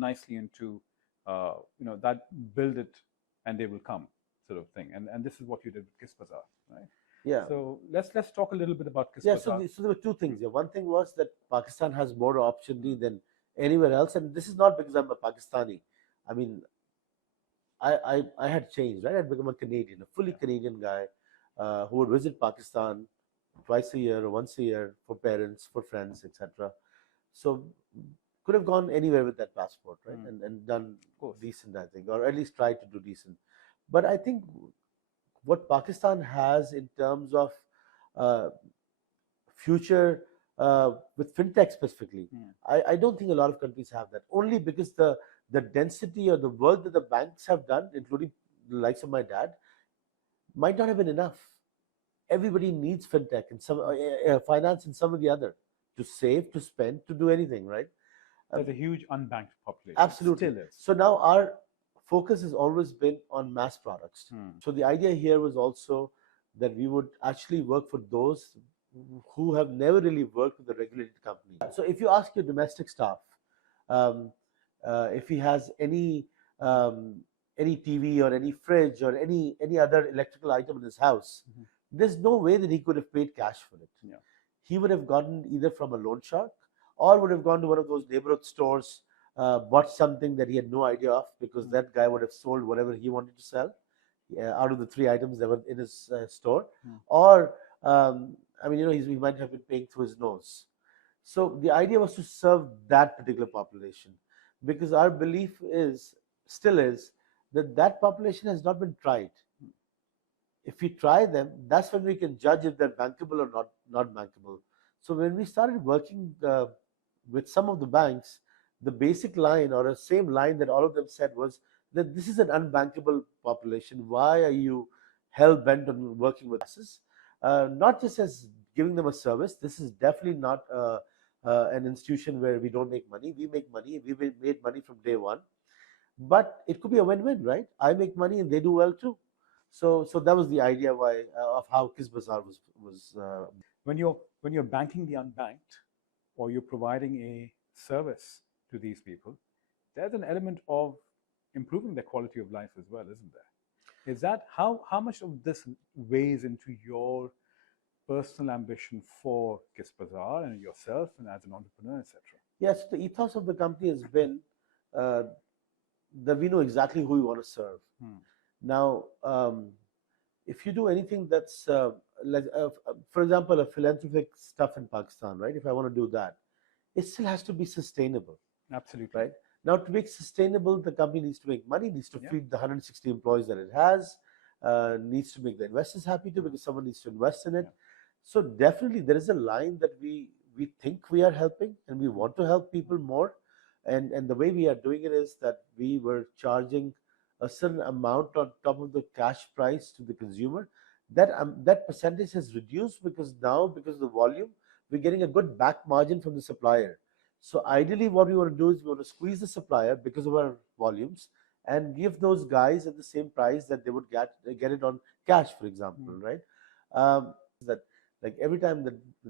nicely into, that build it and they will come sort of thing. And this is what you did with Qist Bazaar, right? Yeah. So let's talk a little bit about Qist Yeah, Bazaar. so there were two Hmm. things. Yeah, one thing was that Pakistan has more opportunity Hmm. than anywhere else, and this is not because I'm a Pakistani. I mean, I had changed, right? I'd become a Canadian, a fully Yeah. Canadian guy who would visit Pakistan twice a year or once a year for parents, for friends, etc. So could have gone anywhere with that passport, right? Hmm. And done Of course. decent, I think, or at least tried to do decent. But I think what Pakistan has in terms of uh, future with fintech specifically, Hmm. I don't think a lot of countries have that. Only because the density or the work that the banks have done, including the likes of my dad, might not have been enough. Everybody needs fintech and some finance in some or the other to save, to spend, to do anything, right? Uh, There's a huge unbanked population. Absolutely. Still is. So now our focus has always been on mass products. Hmm. So the idea here was also that we would actually work for those who have never really worked with a regulated company. So if you ask your domestic staff, um, if he has um, any TV or any fridge or any other electrical item in his house, Mhm. there's no way that he could have paid cash for it. Yeah. He would have gotten either from a loan shark or would have gone to one of those neighborhood stores, bought something that he had no idea of because Hmm. that guy would have sold whatever he wanted to sell out of the three items that were in his store. Hmm. Or, I mean, he might have been paying through his nose. So the idea was to serve that particular population because our belief still is, that that population has not been tried. If we try them, that's when we can judge if they're bankable or not bankable. So when we started working with some of the banks, the basic line or the same line that all of them said was that this is an unbankable population. Why are you hell bent on working with us? Not just as giving them a service. This is definitely not an institution where we don't make money. We make money. We made money from day one. But it could be a win-win, right? I make money and they do well too. So that was the idea why of how Qist Bazaar was. When you're banking the unbanked, or you're providing a service to these people, there's an element of improving their quality of life as well, isn't there? Is that how much of this weighs into your personal ambition for Qist Bazaar and yourself and as an entrepreneur, etc.? Yes, the ethos of the company has been uh, that we know exactly who we want to serve. Hmm. Now, if you do anything that's like, for example, a philanthropic stuff in Pakistan, right? If I want to do that, it still has to be sustainable, Absolutely. right? Now, to make sustainable, the company needs to make money, needs to Yeah. feed the 160 employees that it has, needs to make the investors happy too, because someone needs to invest in it. Yeah. So definitely, there is a line that we think we are helping, and we want to help people more. And the way we are doing it is that we were charging a certain amount on top of the cash price to the consumer. That percentage has reduced because now, because of the volume, we're getting a good back margin from the supplier. So ideally, what we want to do is we want to squeeze the supplier because of our volumes and give those guys at the same price that they would get it on cash, for example, Hmm. right? That, like, every time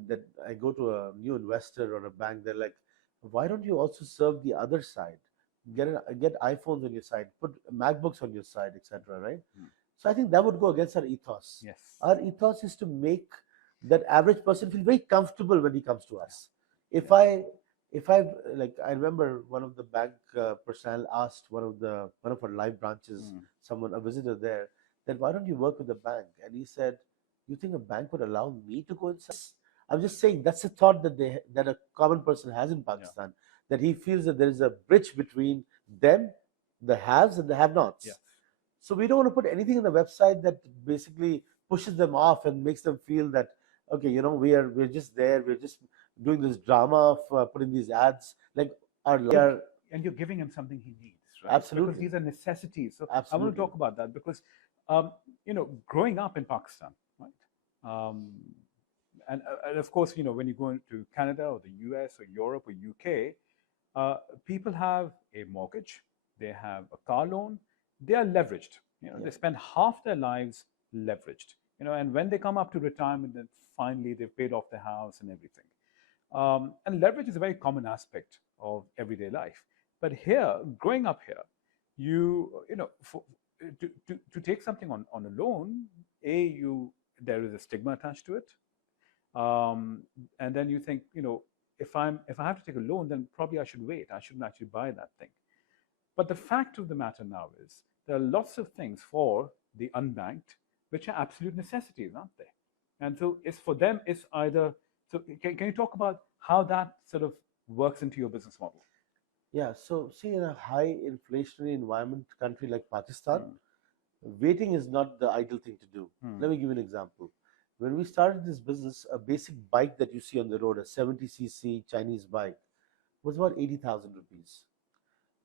that I go to a new investor or a bank, they're like, why don't you also serve the other side? Get iPhones on your side, put MacBooks on your side, etc. Right? Hmm. So I think that would go against our ethos. Yes. Our ethos is to make that average person feel very comfortable when he comes to Yeah. us. If Yeah. I if I like, I remember one of the bank personnel asked one of our live branches, Hmm. someone, a visitor there, that why don't you work with the bank? And he said, you think a bank would allow me to go inside? I'm just saying that's a thought that a common person has in Yeah. Pakistan, that he feels that there is a bridge between them, the haves and the have-nots. Yes. So we don't want to put anything on the website that basically pushes them off and makes them feel that, okay, we're just there, we're just doing this drama of putting these ads, like our are. And you're giving him something he needs, right? Because Absolutely, these are necessities. So I want to absolutely. talk about that because, growing up in Pakistan, right? Um, and of course, when you go into Canada or the US or Europe or UK, people have a mortgage, they have a car loan, they are leveraged. Yeah, They spend half their lives leveraged. And when they come up to retirement, then finally they've paid off their house and everything. And leverage is a very common aspect of everyday life. But here, growing up here, you know, to take something on a loan, there is a stigma attached to it, um, and then you think, you know, if I have to take a loan, then probably I should wait. I shouldn't actually buy that thing. But the fact of the matter now is there are lots of things for the unbanked which are absolute necessities, aren't they? And so it's for them, it's either, so can you talk about how that sort of works into your business model? Yeah, so see, in a high inflationary environment country like Pakistan, Hmm. waiting is not the ideal thing to do. Hmm. Let me give you an example. When we started this business, a basic bike that you see on the road, a 70cc Chinese bike, was about 80,000 rupees.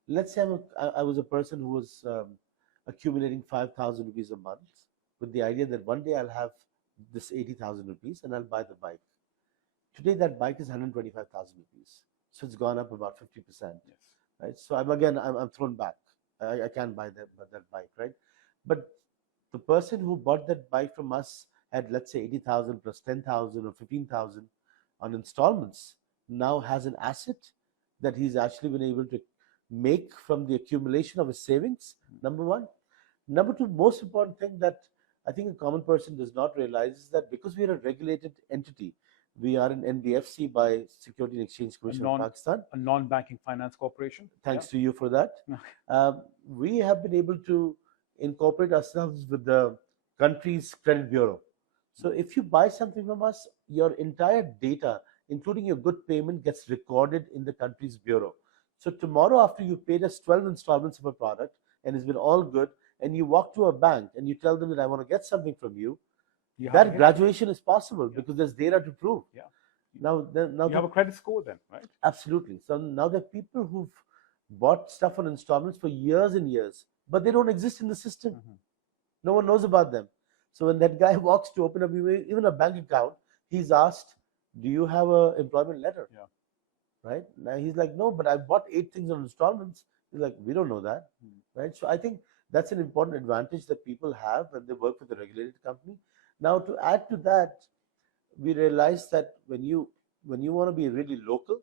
Let's say I was a person who was accumulating 5,000 rupees a month with the idea that one day I'll have this 80,000 rupees and I'll buy the bike. Today, that bike is 125,000 rupees. So it's gone up about 50%. Yes. Right? So I'm thrown back. I can't buy that bike, right? But the person who bought that bike from us had, let's say, 80,000 plus 10,000 or 15,000 on installments, now has an asset that he's actually been able to make from the accumulation of his savings, number one. Number two, most important thing that I think a common person does not realize is that because we are a regulated entity, we are an NBFC by Security and Exchange A Commission of non Pakistan. a non-banking finance corporation. Yeah. Thanks to you for that. We have been able to incorporate ourselves with the country's credit bureau. So if you buy something from us, your entire data, including your good payment, gets recorded in the country's bureau. So tomorrow, after you paid us 12 installments of a product and it's been all good, and you walk to a bank and you tell them that I want to get something from you, You have a that history. graduation is possible Yeah. because there's data to prove. Yeah. Now You have a credit score then, right? absolutely. So now there are people who've bought stuff on installments for years and years, but they don't exist in the system. Mhm. No one knows about them. So when that guy walks to open up even a bank account, he's asked, "Do you have a employment letter?" Yeah. Right? Now he's like, "No, but I bought 8 things on installments." He's like, "We don't know that." Mm. Right? So I think that's an important advantage that people have when they work with a regulated company. Now to add to that, we realized that when you want to be really local,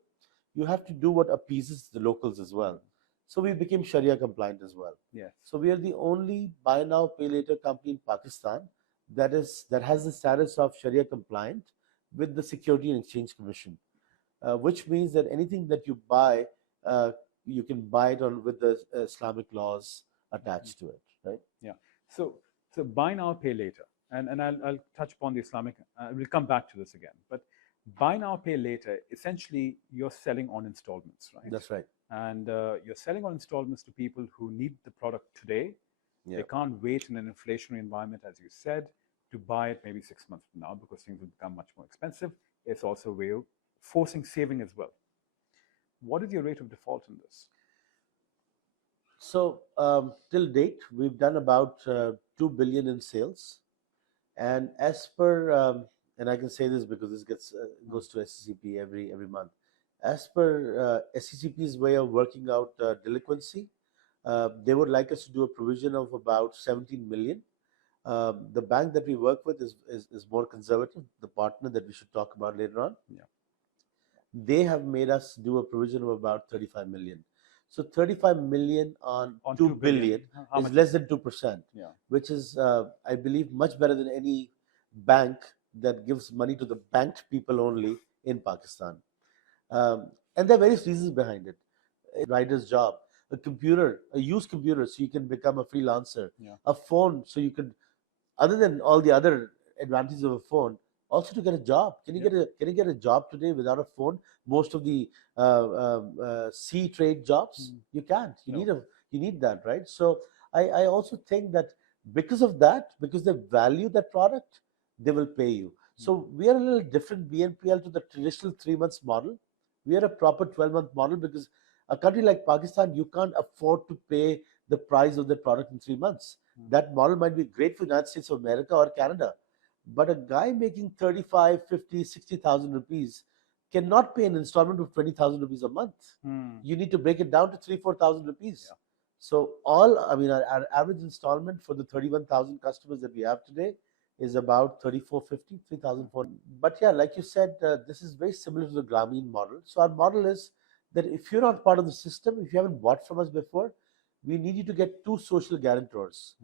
you have to do what appeases the locals as well. So we became Sharia compliant as well. Yes. So we are the only buy now pay later company in Pakistan that has the status of Sharia compliant with the Security and Exchange Commission, which means that anything that you buy, uh, you can buy it on with the Islamic laws Mhm. attached to it, right? Yeah. So buy now, pay later, and I'll touch upon the Islamic. We'll come back to this again. But buy now, pay later. Essentially, you're selling on installments, right? That's right. And you're selling on installments to people who need the product today. Yeah. They can't wait in an inflationary environment, as you said, to buy it maybe 6 months from now because things will become much more expensive. It's also a way of forcing saving as well. What is your rate of default in this? So till date, we've done about 2 billion in sales, and as per and I can say this because this gets goes to SCCP every month. As per SCCP's way of working out delinquency, they would like us to do a provision of about 17 million. The bank that we work with is more conservative. The partner that we should talk about later on, Yeah. they have made us do a provision of about 35 million. So 35 million on On 2 2 billion, billion how is much is less that? than 2%, Yeah. which is, I believe, much better than any bank that gives money to the banked people only in Pakistan. And there are various reasons behind it. Rider's job, a computer, a used computer, so you can become a freelancer, Yeah. a phone, so you could, other than all the other advantages of a phone, also to get a job. Yeah. Can you get a job today without a phone? Most of the C trade jobs, Mm. you can't. No. You need that, right? So I also think that because of that, because they value that product, they will pay you. So we are a little different BNPL to the traditional 3 months model. We are a proper 12-month model because a country like Pakistan, you can't afford to pay the price of the product in 3 months. Mm. That model might be great for United States of America or Canada, but a guy making 35, 50, 60,000 rupees cannot pay an installment of 20,000 rupees a month. Mm. You need to break it down to 3, 4,000 rupees. Yeah. So our average installment for the 31,000 customers that we have today is about 3450, 3,400. But yeah, like you said, this is very similar to the Grameen model. So our model is that if you're not part of the system, if you haven't bought from us before, we need you to get two social guarantors.